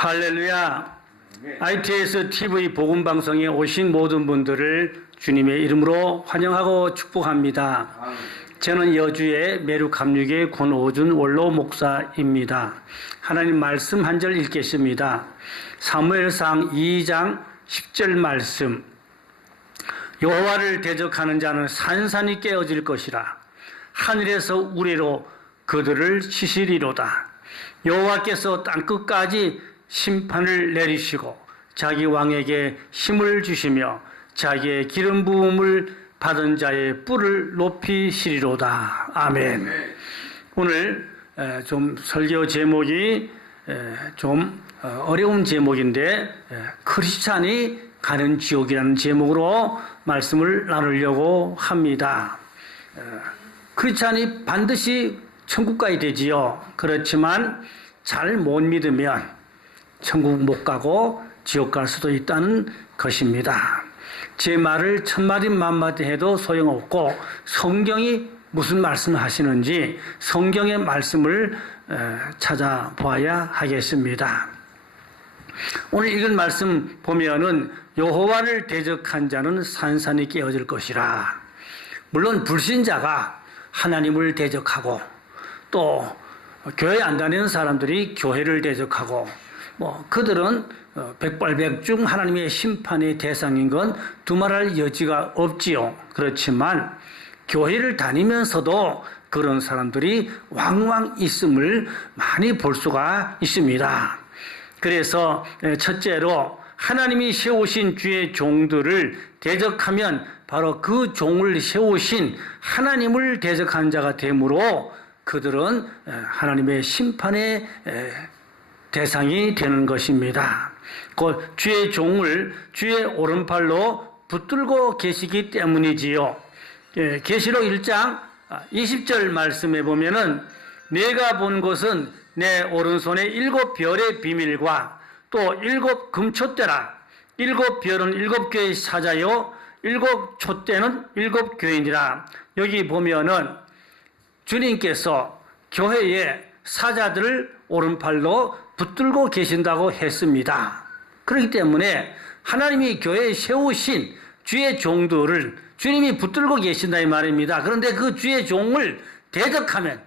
할렐루야. ITS TV 복음방송에 오신 모든 분들을 주님의 이름으로 환영하고 축복합니다. 저는 여주의 메류감육의 권오준 원로 목사입니다. 하나님 말씀 한 절 읽겠습니다. 사무엘상 2장 10절 말씀. 여호와를 대적하는 자는 산산이 깨어질 것이라. 하늘에서 우레로 그들을 치시리로다. 여호와께서 땅끝까지 심판을 내리시고 자기 왕에게 힘을 주시며 자기의 기름 부음을 받은 자의 뿔을 높이시리로다. 아멘. 오늘 좀 설교 제목이 좀 어려운 제목인데 크리스찬이 가는 지옥이라는 제목으로 말씀을 나누려고 합니다. 크리스찬이 반드시 천국 가야 되지요. 그렇지만 잘 못 믿으면 천국 못 가고 지옥 갈 수도 있다는 것입니다. 제 말을 천마디 만마디 해도 소용없고 성경이 무슨 말씀을 하시는지 성경의 말씀을 찾아보아야 하겠습니다. 오늘 읽은 말씀 보면은 여호와를 대적한 자는 산산이 깨어질 것이라. 물론 불신자가 하나님을 대적하고 또 교회 안 다니는 사람들이 교회를 대적하고 그들은 백발백중 하나님의 심판의 대상인 건 두말할 여지가 없지요. 그렇지만 교회를 다니면서도 그런 사람들이 왕왕 있음을 많이 볼 수가 있습니다. 그래서 첫째로 하나님이 세우신 주의 종들을 대적하면 바로 그 종을 세우신 하나님을 대적한 자가 되므로 그들은 하나님의 심판의 대상이 되는 것입니다. 그 주의 종을 주의 오른팔로 붙들고 계시기 때문이지요. 계시록 1장 20절 말씀에 보면은 내가 본 것은 내 오른손에 7별의 비밀과 또 7금촛대라. 7별은 7교회의 사자요 7촛대는 7교회니라. 여기 보면은 주님께서 교회에 사자들을 오른팔로 붙들고 계신다고 했습니다. 그렇기 때문에 하나님이 교회에 세우신 주의 종들을 주님이 붙들고 계신다 이 말입니다. 그런데 그 주의 종을 대적하면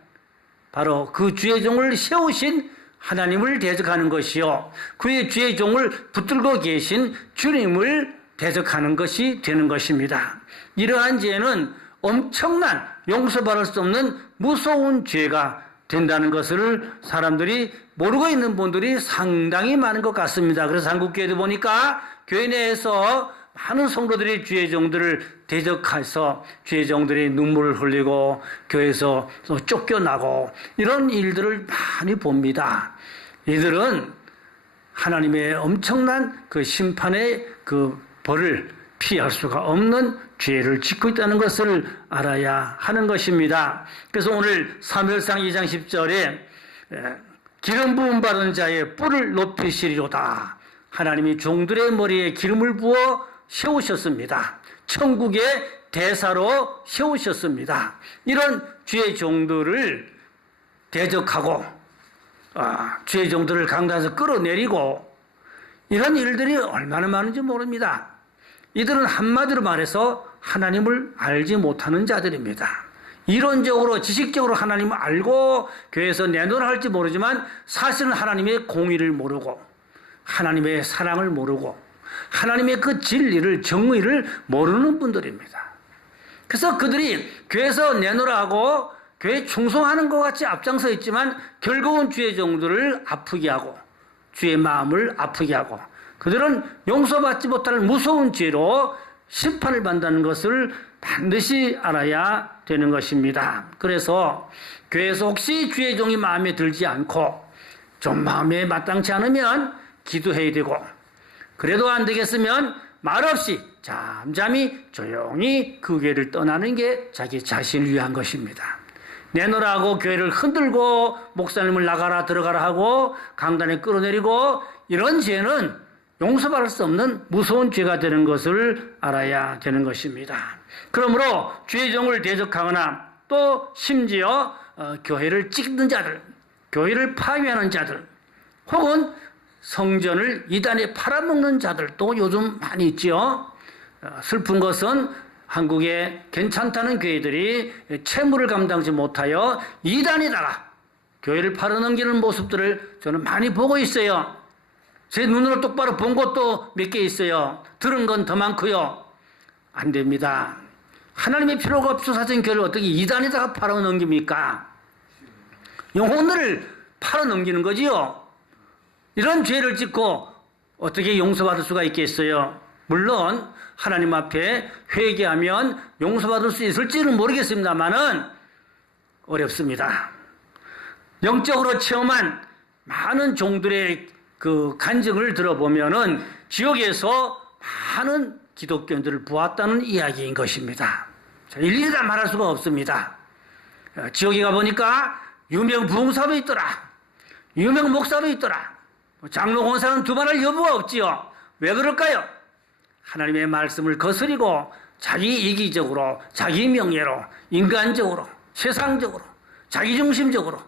바로 그 주의 종을 세우신 하나님을 대적하는 것이요. 그의 주의 종을 붙들고 계신 주님을 대적하는 것이 되는 것입니다. 이러한 죄는 엄청난 용서받을 수 없는 무서운 죄가 된다는 것을 사람들이 모르고 있는 분들이 상당히 많은 것 같습니다. 그래서 한국교회도 보니까 교회 내에서 많은 성도들이 주의 종들을 대적해서 주의 종들이 눈물을 흘리고 교회에서 쫓겨나고 이런 일들을 많이 봅니다. 이들은 하나님의 엄청난 그 심판의 그 벌을 피할 수가 없는 죄를 짓고 있다는 것을 알아야 하는 것입니다. 그래서 오늘 사무엘상 2장 10절에 기름 부음 받은 자의 뿔을 높이시리로다. 하나님이 종들의 머리에 기름을 부어 세우셨습니다. 천국의 대사로 세우셨습니다. 이런 주의 종들을 대적하고 주의 종들을 강단에서 끌어내리고 이런 일들이 얼마나 많은지 모릅니다. 이들은 한마디로 말해서 하나님을 알지 못하는 자들입니다. 이론적으로 지식적으로 하나님을 알고 교회에서 내놓으라 할지 모르지만 사실은 하나님의 공의를 모르고 하나님의 사랑을 모르고 하나님의 그 진리를 정의를 모르는 분들입니다. 그래서 그들이 교회에서 내놓으라 하고 교회에 충성하는 것 같이 앞장서 있지만 결국은 주의 종들을 아프게 하고 주의 마음을 아프게 하고 그들은 용서받지 못할 무서운 죄로 심판을 받는 것을 반드시 알아야 되는 것입니다. 그래서 교회에서 혹시 주의 종이 마음에 들지 않고 좀 마음에 마땅치 않으면 기도해야 되고 그래도 안 되겠으면 말없이 잠잠히 조용히 그 교회를 떠나는 게 자기 자신을 위한 것입니다. 내놓으라고 교회를 흔들고 목사님을 나가라 들어가라 하고 강단에 끌어내리고 이런 죄는 용서받을 수 없는 무서운 죄가 되는 것을 알아야 되는 것입니다. 그러므로 주의 종을 대적하거나 또 심지어 교회를 찍는 자들, 교회를 파괴하는 자들, 혹은 성전을 이단에 팔아먹는 자들도 요즘 많이 있지요. 슬픈 것은 한국의 괜찮다는 교회들이 채무를 감당하지 못하여 이단에다가 교회를 팔아넘기는 모습들을 저는 많이 보고 있어요. 제 눈으로 똑바로 본 것도 몇 개 있어요. 들은 건 더 많고요. 안 됩니다. 하나님의 필요가 없어 사신 교회를 어떻게 이단에다가 팔아넘깁니까? 영혼들을 팔아넘기는 거지요. 이런 죄를 짓고 어떻게 용서받을 수가 있겠어요? 물론 하나님 앞에 회개하면 용서받을 수 있을지는 모르겠습니다만은 어렵습니다. 영적으로 체험한 많은 종들의 그 간증을 들어보면은 지옥에서 많은 기독교인들을 보았다는 이야기인 것입니다. 일일이 다 말할 수가 없습니다. 지옥에 가보니까 유명 부흥사도 있더라. 유명 목사도 있더라. 장로 권사는 두말할 여부가 없지요. 왜 그럴까요? 하나님의 말씀을 거스리고 자기 이기적으로, 자기 명예로, 인간적으로, 세상적으로, 자기중심적으로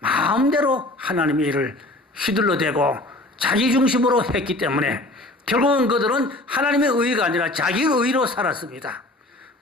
마음대로 하나님의 일을 휘둘러대고 자기 중심으로 했기 때문에 결국은 그들은 하나님의 의가 아니라 자기 의로 살았습니다.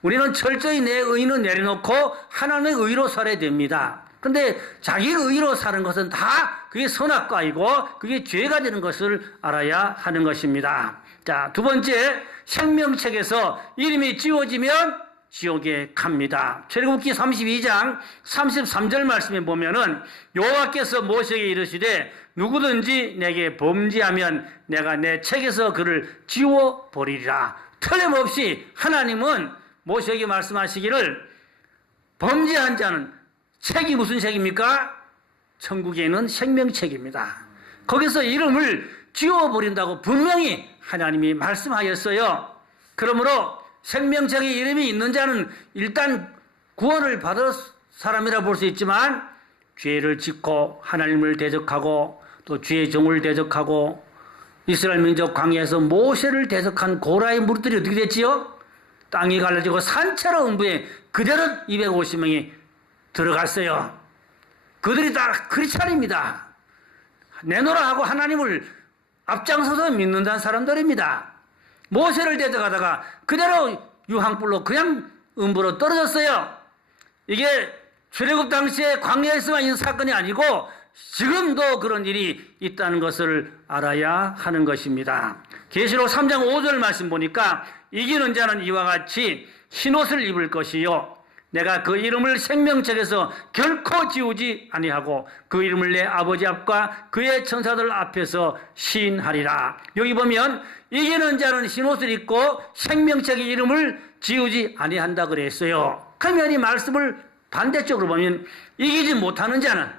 우리는 철저히 내 의는 내려놓고 하나님의 의로 살아야 됩니다. 그런데 자기 의로 사는 것은 다 그게 선악과이고 그게 죄가 되는 것을 알아야 하는 것입니다. 자, 두 번째, 생명책에서 이름이 지워지면 지옥에 갑니다. 출애굽기 32장 33절 말씀에 보면은 여호와께서 모세에게 이르시되 누구든지 내게 범죄하면 내가 내 책에서 그를 지워버리리라. 틀림없이 하나님은 모세에게 말씀하시기를 범죄한 자는 책이 무슨 책입니까? 천국에 있는 생명책입니다. 거기서 이름을 지워버린다고 분명히 하나님이 말씀하였어요. 그러므로 생명책에 이름이 있는 자는 일단 구원을 받을 사람이라 볼 수 있지만 죄를 짓고 하나님을 대적하고 또 죄의 종을 대적하고 이스라엘 민족 광야에서 모세를 대적한 고라의 무리들이 어떻게 됐지요? 땅이 갈라지고 산채로 음부에 그대로 250명이 들어갔어요. 그들이 다 크리스찬입니다. 내노라 하고 하나님을 앞장서서 믿는다는 사람들입니다. 모세를 대적하다가 그대로 유황불로 그냥 음부로 떨어졌어요. 이게 출애굽 당시에 광야에서만 있는 사건이 아니고 지금도 그런 일이 있다는 것을 알아야 하는 것입니다. 계시록 3장 5절 말씀 보니까 이기는 자는 이와 같이 흰옷을 입을 것이요 내가 그 이름을 생명책에서 결코 지우지 아니하고 그 이름을 내 아버지 앞과 그의 천사들 앞에서 시인하리라. 여기 보면 이기는 자는 흰옷을 입고 생명책의 이름을 지우지 아니한다 그랬어요. 그러면 이 말씀을 반대쪽으로 보면 이기지 못하는 자는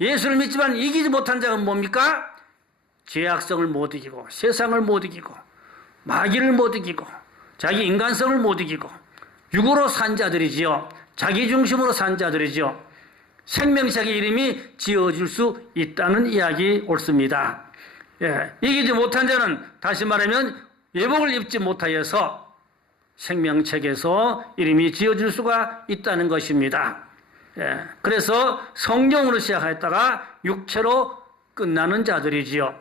예수를 믿지만 이기지 못한 자가 뭡니까? 죄악성을 못 이기고 세상을 못 이기고 마귀를 못 이기고 자기 인간성을 못 이기고 육으로 산 자들이지요. 자기 중심으로 산 자들이지요. 생명책의 이름이 지어질 수 있다는 이야기 옳습니다. 이기지 못한 자는 다시 말하면 예복을 입지 못하여서 생명책에서 이름이 지어질 수가 있다는 것입니다. 그래서 성령으로 시작했다가 육체로 끝나는 자들이지요.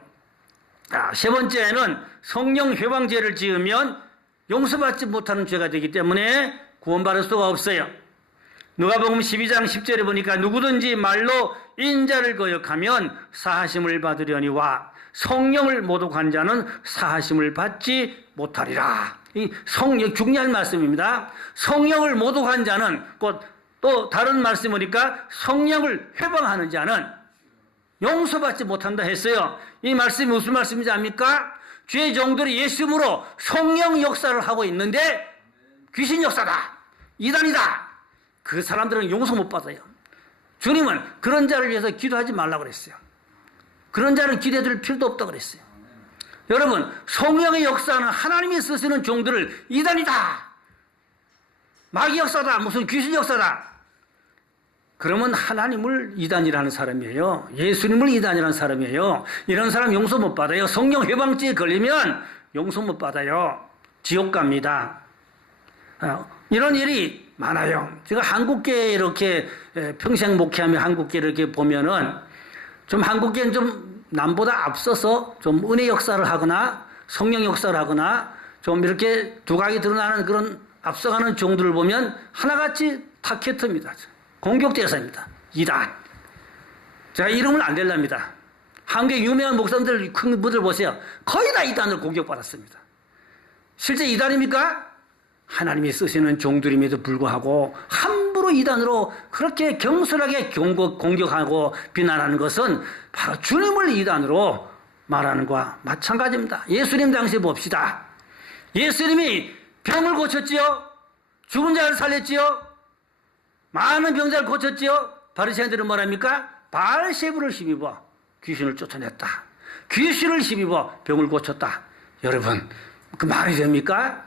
세 번째는 성령 회방죄를 지으면 용서받지 못하는 죄가 되기 때문에 구원받을 수가 없어요. 누가복음 12장 10절에 보니까 누구든지 말로 인자를 거역하면 사하심을 받으려니와 성령을 모독한 자는 사하심을 받지 못하리라. 이 성령 중요한 말씀입니다. 성령을 모독한 자는 곧 또 다른 말씀 보니까 성령을 회방하는 자는 용서받지 못한다 했어요. 이 말씀이 무슨 말씀인지 압니까? 죄의 종들이 예수님으로 성령 역사를 하고 있는데 귀신 역사다, 이단이다. 그 사람들은 용서 못 받아요. 주님은 그런 자를 위해서 기도하지 말라고 그랬어요. 그런 자는 기대될 필요도 없다고 그랬어요. 여러분, 성령의 역사는 하나님이 쓰시는 종들을 이단이다, 마귀 역사다, 무슨 귀신 역사다. 그러면 하나님을 이단이라는 사람이에요. 예수님을 이단이라는 사람이에요. 이런 사람 용서 못 받아요. 성령 회방죄에 걸리면 용서 못 받아요. 지옥 갑니다. 이런 일이 많아요. 제가 한국교회 이렇게 평생 목회하며 한국교회 이렇게 보면은 좀 한국교회는 좀 남보다 앞서서 좀 은혜 역사를 하거나 성령 역사를 하거나 좀 이렇게 두각이 드러나는 그런 앞서가는 종들을 보면 하나같이 타켓입니다. 공격 대상입니다. 이단. 제가 이름을 안 댈랍니다. 한국의 유명한 목사님들 큰 분들 보세요. 거의 다 이단으로 공격받았습니다. 실제 이단입니까? 하나님이 쓰시는 종들임에도 불구하고 함부로 이단으로 그렇게 경솔하게 공격하고 비난하는 것은 바로 주님을 이단으로 말하는 것과 마찬가지입니다. 예수님 당시에 봅시다. 예수님이 병을 고쳤지요? 죽은 자를 살렸지요? 많은 병자를 고쳤지요? 바리새인들은 뭐랍니까? 바알세부를 힘입어 귀신을 쫓아냈다. 귀신을 힘입어 병을 고쳤다. 여러분, 그 말이 됩니까?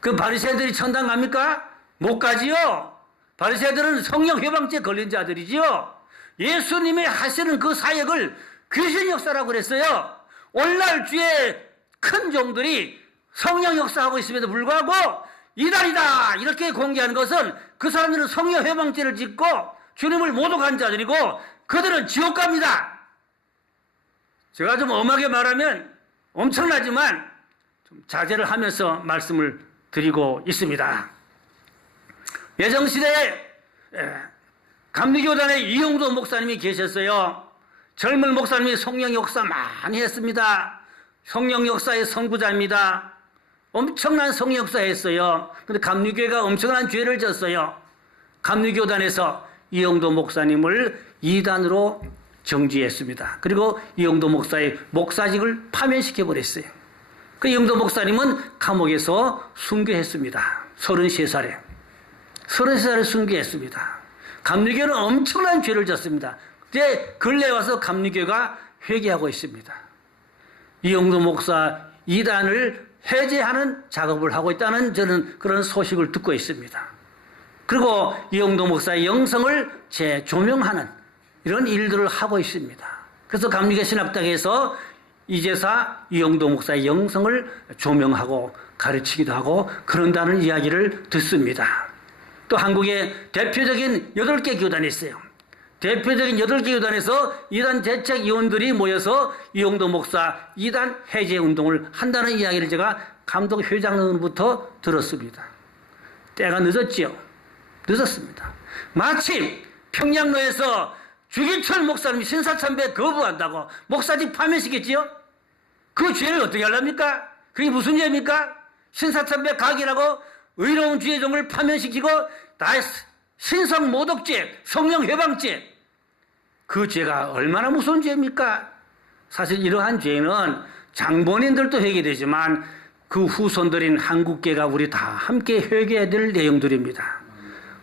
그 바리새인들이 천당 갑니까? 못 가지요. 바리새인들은 성령 회방죄 걸린 자들이지요. 예수님이 하시는 그 사역을 귀신 역사라고 그랬어요. 오늘날 주의 큰 종들이 성령 역사하고 있음에도 불구하고 이단이다 이렇게 공개하는 것은 그 사람들은 성령 회방죄를 짓고 주님을 모독한 자들이고 그들은 지옥 갑니다. 제가 좀 엄하게 말하면 엄청나지만 좀 자제를 하면서 말씀을 드리고 있습니다. 예정시대에 감리교단에 이용도 목사님이 계셨어요. 젊은 목사님이 성령 역사 많이 했습니다. 성령 역사의 선구자입니다. 엄청난 성령 역사 했어요. 근데 감리교회가 엄청난 죄를 졌어요. 감리교단에서 이용도 목사님을 이단으로 정지했습니다. 그리고 이용도 목사의 목사직을 파면시켜버렸어요. 그 이용도 목사님은 감옥에서 순교했습니다. 33살에. 33살에 순교했습니다. 감리교는 엄청난 죄를 졌습니다. 이제 근래 와서 감리교가 회개하고 있습니다. 이용도 목사 이단을 해제하는 작업을 하고 있다는 저는 그런 소식을 듣고 있습니다. 그리고 이용도 목사의 영성을 재조명하는 이런 일들을 하고 있습니다. 그래서 감리교 신학당에서 이제사 이용도 목사의 영성을 조명하고 가르치기도 하고 그런다는 이야기를 듣습니다. 또 한국의 대표적인 8개 교단이 있어요. 대표적인 8개 교단에서 이단 대책위원들이 모여서 이용도 목사 이단 해제 운동을 한다는 이야기를 제가 감독 회장으로부터 들었습니다. 때가 늦었지요. 늦었습니다. 마침 평양로에서 주기철 목사님이 신사참배 거부한다고 목사직 파면시켰지요? 그 죄를 어떻게 하랍니까? 그게 무슨 죄입니까? 신사참배 각이라고 의로운 주의 종을 파면시키고 다 신성 모독죄, 성령 회방죄. 그 죄가 얼마나 무서운 죄입니까? 사실 이러한 죄는 장본인들도 회개되지만 그 후손들인 한국계가 우리 다 함께 회개해야 될 내용들입니다.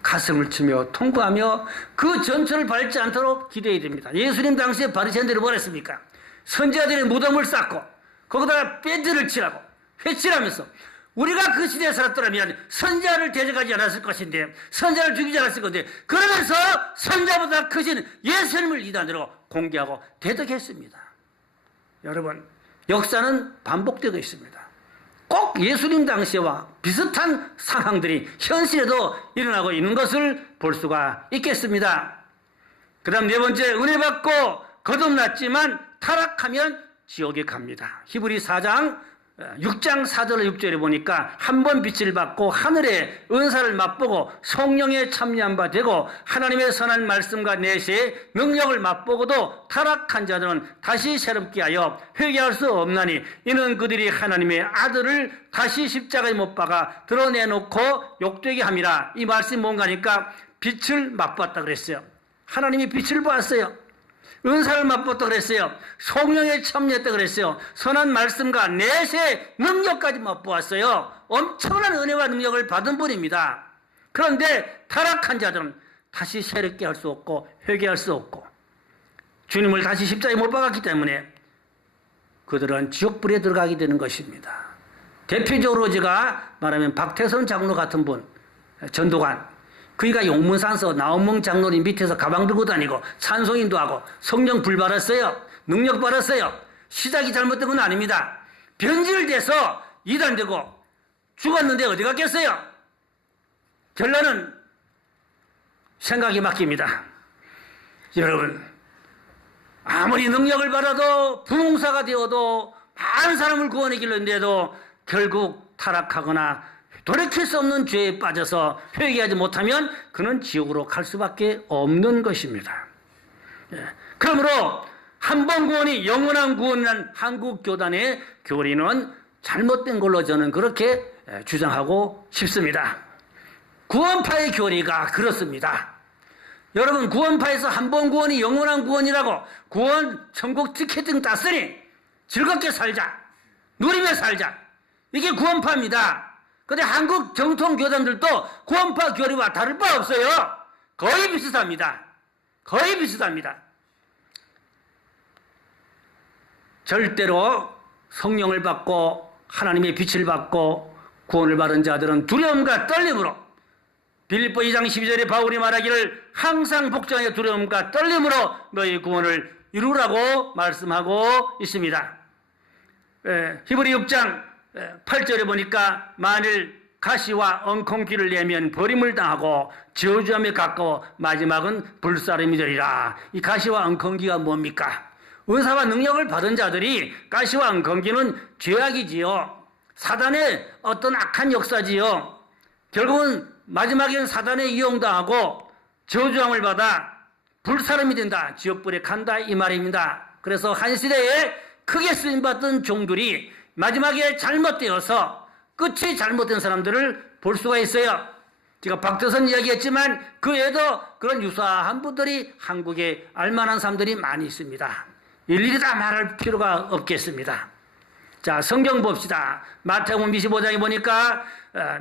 가슴을 치며 통과하며 그 전철을 밟지 않도록 기도해야 됩니다. 예수님 당시에 바리새인들이 뭘 했습니까? 선지자들의 무덤을 쌓고 거기다가 밴드를 치라고 회칠하면서 우리가 그 시대에 살았더라면 선지자를 대적하지 않았을 것인데 선지자를 죽이지 않았을 건데 그러면서 선지자보다 크신 예수님을 이단으로 공개하고 대적했습니다. 여러분, 역사는 반복되고 있습니다. 꼭 예수님 당시와 비슷한 상황들이 현실에도 일어나고 있는 것을 볼 수가 있겠습니다. 그 다음 4번째, 은혜 받고 거듭났지만 타락하면 지옥에 갑니다. 히브리 4장 6장 4절 6절에 보니까 한 번 빛을 받고 하늘의 은사를 맛보고 성령에 참여한 바 되고 하나님의 선한 말씀과 내세의 능력을 맛보고도 타락한 자들은 다시 새롭게 하여 회개할 수 없나니 이는 그들이 하나님의 아들을 다시 십자가에 못 박아 드러내놓고 욕되게 함이라. 이 말씀이 뭔가니까 빛을 맛봤다 그랬어요. 하나님이 빛을 보았어요. 은사를 맛봤다 그랬어요. 성령에 참여했다 그랬어요. 선한 말씀과 내세 능력까지 맛보았어요. 엄청난 은혜와 능력을 받은 분입니다. 그런데 타락한 자들은 다시 새롭게 할 수 없고 회개할 수 없고 주님을 다시 십자가에 못 박았기 때문에 그들은 지옥불에 들어가게 되는 것입니다. 대표적으로 제가 말하면 박태선 장로 같은 분, 전도관, 그러니까 용문산서 나원몽 장로님 밑에서 가방 들고 다니고 찬송인도 하고 성령 불 받았어요. 능력 받았어요. 시작이 잘못된 건 아닙니다. 변질돼서 이단되고 죽었는데 어디 갔겠어요? 결론은 생각이 맡깁니다. 여러분, 아무리 능력을 받아도 부흥사가 되어도 많은 사람을 구원해 길렀는데도 결국 타락하거나 돌이킬 수 없는 죄에 빠져서 회개하지 못하면 그는 지옥으로 갈 수밖에 없는 것입니다. 그러므로 한 번 구원이 영원한 구원이라는 한국 교단의 교리는 잘못된 걸로 저는 그렇게 주장하고 싶습니다. 구원파의 교리가 그렇습니다. 여러분, 구원파에서 한 번 구원이 영원한 구원이라고 구원 천국 티켓팅 땄으니 즐겁게 살자, 누리며 살자, 이게 구원파입니다. 근데 한국 정통 교단들도 구원파 교리와 다를 바 없어요. 거의 비슷합니다. 거의 비슷합니다. 절대로 성령을 받고 하나님의 빛을 받고 구원을 받은 자들은 두려움과 떨림으로, 빌립보 2장 12절에 바울이 말하기를 항상 복종하여 두려움과 떨림으로 너희 구원을 이루라고 말씀하고 있습니다. 히브리 6장 8절에 보니까 만일 가시와 엉겅퀴를 내면 버림을 당하고 저주함에 가까워 마지막은 불사름이 되리라. 이 가시와 엉겅퀴가 뭡니까? 은사와 능력을 받은 자들이, 가시와 엉겅퀴는 죄악이지요. 사단의 어떤 악한 역사지요. 결국은 마지막엔 사단에 이용당하고 저주함을 받아 불사름이 된다, 지옥불에 간다, 이 말입니다. 그래서 한 시대에 크게 쓰임받던 종들이 마지막에 잘못되어서 끝이 잘못된 사람들을 볼 수가 있어요. 제가 박태선 이야기했지만 그 외에도 그런 유사한 분들이 한국에 알만한 사람들이 많이 있습니다. 일일이 다 말할 필요가 없겠습니다. 자, 성경 봅시다. 마태복음 25장에 보니까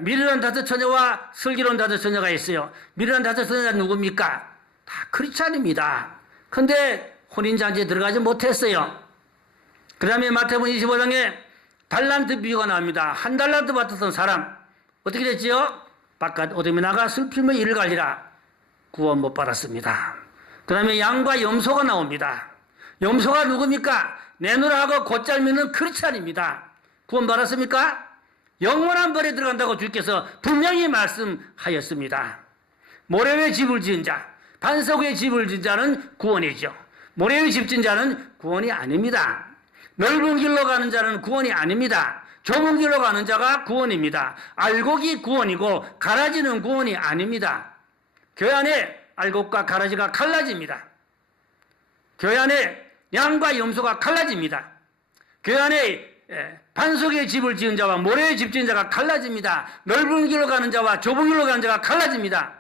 미련한 다섯 처녀와 슬기로운 다섯 처녀가 있어요. 미련한 다섯 처녀가 누굽니까? 다 크리스찬입니다. 근데 혼인잔치에 들어가지 못했어요. 그 다음에 마태복음 25장에 달란트 비유가 나옵니다. 한 달란트 받았던 사람 어떻게 됐지요? 바깥 어둠에 나가 슬픔의 이를 갈리라. 구원 못 받았습니다. 그 다음에 양과 염소가 나옵니다. 염소가 누굽니까? 내놓으라고 곧잘 믿는 크리스찬입니다. 구원 받았습니까? 영원한 벌에 들어간다고 주께서 분명히 말씀하였습니다. 모래 위에 집을 지은 자, 반석 위에 집을 지은 자는 구원이죠. 모래 위에 집 지은 자는 구원이 아닙니다. 넓은 길로 가는 자는 구원이 아닙니다. 좁은 길로 가는 자가 구원입니다. 알곡이 구원이고 가라지는 구원이 아닙니다. 교회 안에 알곡과 가라지가 갈라집니다. 교회 안에 양과 염소가 갈라집니다. 교회 안에 반석의 집을 지은 자와 모래의 집 지은 자가 갈라집니다. 넓은 길로 가는 자와 좁은 길로 가는 자가 갈라집니다.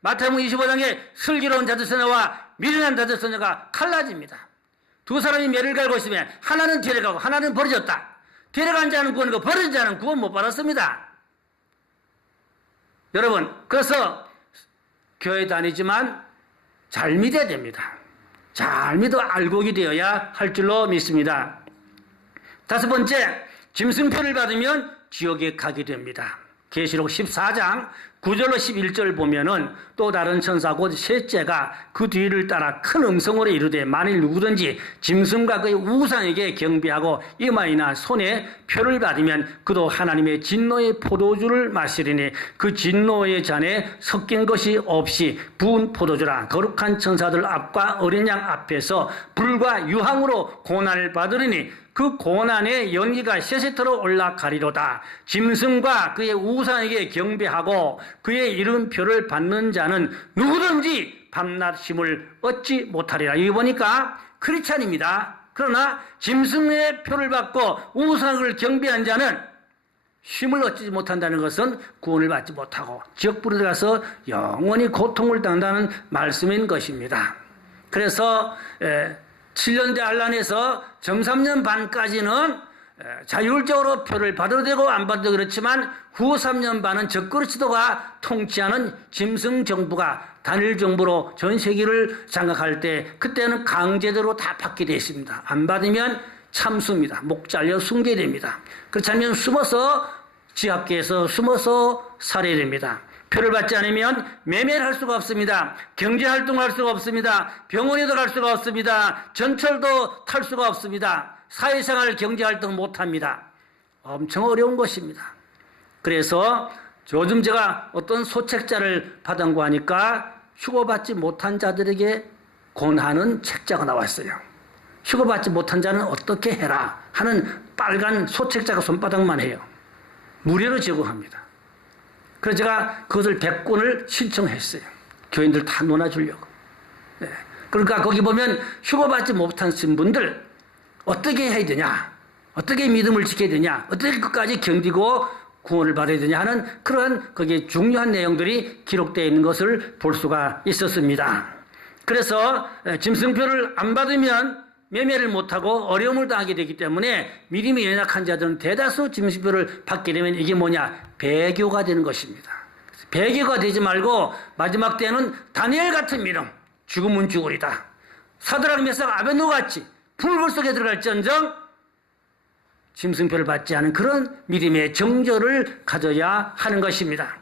마태복음 25장에 슬기로운 다섯처녀와 미련한 다섯처녀가 갈라집니다. 두 사람이 매를 갈고 있으면 하나는 데려가고 하나는 버려졌다. 데려간 자는 구원이고 버려진 자는 구원 못 받았습니다. 여러분, 그래서 교회 다니지만 잘 믿어야 됩니다. 잘 믿어 알곡이 되어야 할 줄로 믿습니다. 다섯 번째, 짐승표를 받으면 지옥에 가게 됩니다. 계시록 14장 9절로 11절 보면은 또 다른 천사 곧 셋째가 그 뒤를 따라 큰 음성으로 이르되 만일 누구든지 짐승과 그의 우상에게 경배하고 이마이나 손에 표를 받으면 그도 하나님의 진노의 포도주를 마시리니 그 진노의 잔에 섞인 것이 없이 부은 포도주라. 거룩한 천사들 앞과 어린 양 앞에서 불과 유황으로 고난을 받으리니 그 고난의 연기가 세세토록 올라가리로다. 짐승과 그의 우상에게 경배하고 그의 이름표를 받는 자는 누구든지 밤낮 쉼을 얻지 못하리라. 여기 보니까 크리스찬입니다. 그러나 짐승의 표를 받고 우상을 경배한 자는 쉼을 얻지 못한다는 것은 구원을 받지 못하고 지옥불에 들어가서 영원히 고통을 당한다는 말씀인 것입니다. 그래서 7년대 한란에서 정 3년 반까지는 자율적으로 표를 받아도 되고 안 받아도 그렇지만 후 3년 반은 적그리스도가 통치하는 짐승 정부가 단일 정부로 전 세계를 장악할 때 그때는 강제대로 다 받게 되어 있습니다. 안 받으면 참수입니다. 목 잘려 숨게 됩니다. 그렇지 않으면 숨어서 지하계에서 숨어서 살해야 됩니다. 표를 받지 않으면 매매를 할 수가 없습니다. 경제활동을 할 수가 없습니다. 병원에도 갈 수가 없습니다. 전철도 탈 수가 없습니다. 사회생활 경제활동 못합니다. 엄청 어려운 것입니다. 그래서 요즘 제가 어떤 소책자를 받은 거 하니까 휴거받지 못한 자들에게 권하는 책자가 나왔어요. 휴거받지 못한 자는 어떻게 해라 하는 빨간 소책자가 손바닥만 해요. 무료로 제공합니다. 그래서 제가 그것을 100권을 신청했어요. 교인들 다 논아주려고. 네. 그러니까 거기 보면 휴거받지 못한 분들 어떻게 해야 되냐, 어떻게 믿음을 지켜야 되냐, 어떻게 끝까지 견디고 구원을 받아야 되냐 하는 그러한 거기에 중요한 내용들이 기록되어 있는 것을 볼 수가 있었습니다. 그래서 짐승표를 안 받으면 매매를 못하고 어려움을 당하게 되기 때문에 믿음이 연약한 자들은 대다수 짐승표를 받게 되면 이게 뭐냐? 배교가 되는 것입니다. 배교가 되지 말고 마지막 때는 다니엘 같은 믿음, 죽으면 죽으리다. 사드락 메삭 아벳노같이 불불 속에 들어갈지언정 짐승표를 받지 않은 그런 믿음의 정절을 가져야 하는 것입니다.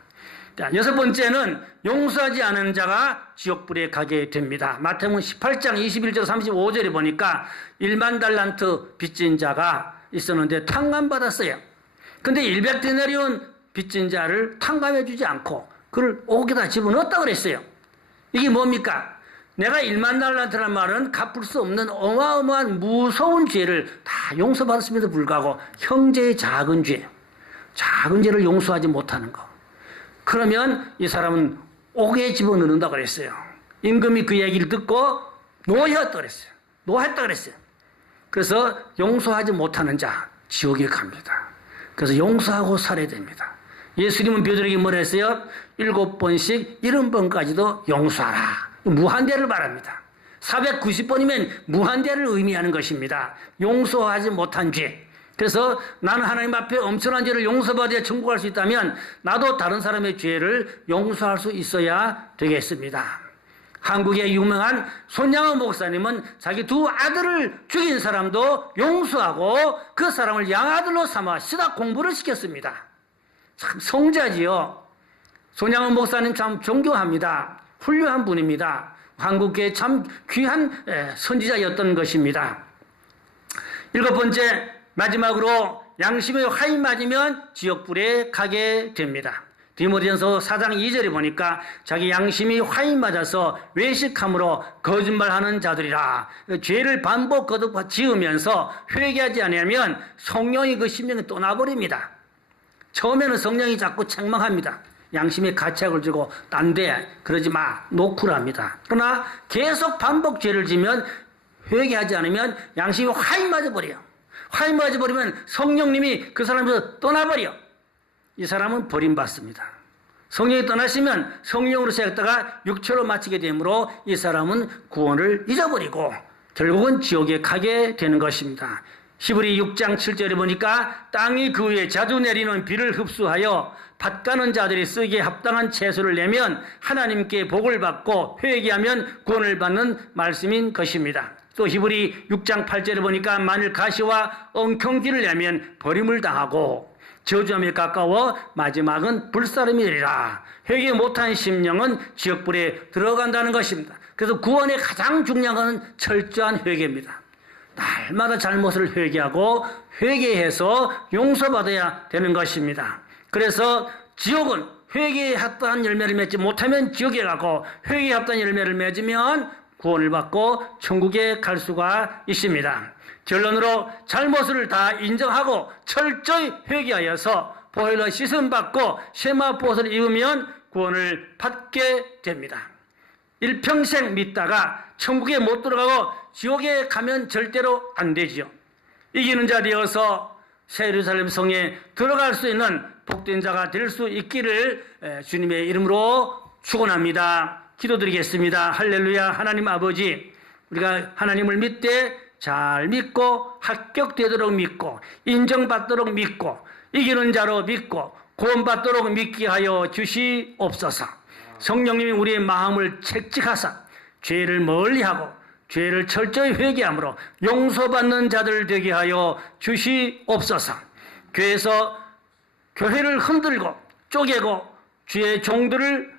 자, 6번째는 용서하지 않은 자가 지옥불에 가게 됩니다. 마태복음 18장 21절 35절에 보니까 1만 달란트 빚진 자가 있었는데 탕감받았어요. 근데 100데나리온 빚진 자를 탕감해 주지 않고 그를 옥에다 집어넣었다 그랬어요. 이게 뭡니까? 내가 1만 달란트란 말은 갚을 수 없는 어마어마한 무서운 죄를 다 용서받았음에도 불구하고 형제의 작은 죄를 용서하지 못하는 거. 그러면 이 사람은 옥에 집어넣는다 그랬어요. 임금이 그 얘기를 듣고 노했다 그랬어요. 노했다 그랬어요. 그래서 용서하지 못하는 자 지옥에 갑니다. 그래서 용서하고 살아야 됩니다. 예수님은 베드로에게 뭐라 했어요? 7번씩 70번까지도 용서하라. 무한대를 말합니다. 490번이면 무한대를 의미하는 것입니다. 용서하지 못한 죄. 그래서 나는 하나님 앞에 엄청난 죄를 용서받아야 천국 갈 수 있다면 나도 다른 사람의 죄를 용서할 수 있어야 되겠습니다. 한국의 유명한 손양원 목사님은 자기 2 아들을 죽인 사람도 용서하고 그 사람을 양아들로 삼아 신학 공부를 시켰습니다. 참 성자지요. 손양원 목사님 참 존경합니다. 훌륭한 분입니다. 한국교회 참 귀한 선지자였던 것입니다. 7번째, 마지막으로 양심의 화인 맞으면 지옥불에 가게 됩니다. 디모데전서 4장 2절에 보니까 자기 양심이 화인 맞아서 외식함으로 거짓말하는 자들이라. 죄를 반복 거듭 지으면서 회개하지 않으면 성령이 그 심령에 떠나버립니다. 처음에는 성령이 자꾸 책망합니다. 양심에 가책을 주고 딴 데 그러지 마 노크랍니다. 그러나 계속 반복 죄를 지면 회개하지 않으면 양심이 화인 맞아버려요. 화인 맞아버리면 성령님이 그 사람에서 떠나버려. 이 사람은 버림받습니다. 성령이 떠나시면 성령으로 시작했다가 육체로 마치게 되므로 이 사람은 구원을 잊어버리고 결국은 지옥에 가게 되는 것입니다. 히브리 6장 7절에 보니까 땅이 그 위에 자주 내리는 비를 흡수하여 밭가는 자들이 쓰기에 합당한 채소를 내면 하나님께 복을 받고 회개하면 구원을 받는 말씀인 것입니다. 또 히브리 6장 8절에 보니까 만일 가시와 엉겅퀴를 내면 버림을 당하고 저주함에 가까워 마지막은 불사름이 되리라. 회개 못한 심령은 지옥불에 들어간다는 것입니다. 그래서 구원의 가장 중요한 것은 철저한 회개입니다. 날마다 잘못을 회개하고 회개해서 용서받아야 되는 것입니다. 그래서 지옥은 회개에 합당한 열매를 맺지 못하면 지옥에 가고 회개에 합당한 열매를 맺으면 구원을 받고 천국에 갈 수가 있습니다. 결론으로 잘못을 다 인정하고 철저히 회개하여서 보혈로 씻음받고 세마포옷을 입으면 구원을 받게 됩니다. 일평생 믿다가 천국에 못 들어가고 지옥에 가면 절대로 안 되지요. 이기는 자 되어서 새 예루살렘 성에 들어갈 수 있는 복된 자가 될 수 있기를 주님의 이름으로 축원합니다. 기도드리겠습니다. 할렐루야. 하나님 아버지, 우리가 하나님을 믿되 잘 믿고 합격되도록 믿고 인정받도록 믿고 이기는 자로 믿고 구원받도록 믿게 하여 주시옵소서. 성령님이 우리의 마음을 채찍하사 죄를 멀리하고 죄를 철저히 회개함으로 용서받는 자들 되게 하여 주시옵소서. 교회에서 교회를 흔들고 쪼개고 주의 종들을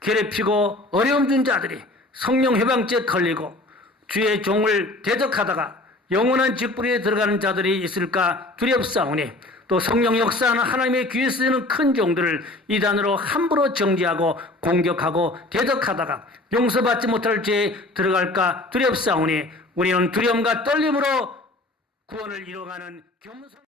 괴롭히고 어려움 준 자들이 성령 해방죄 걸리고 주의 종을 대적하다가 영원한 지옥불에 들어가는 자들이 있을까 두렵사오니 또 성령 역사하는 하나님의 귀에 쓰이는 큰 종들을 이단으로 함부로 정죄하고 공격하고 대적하다가 용서받지 못할 죄에 들어갈까 두렵사오니 우리는 두려움과 떨림으로 구원을 이뤄가는 겸손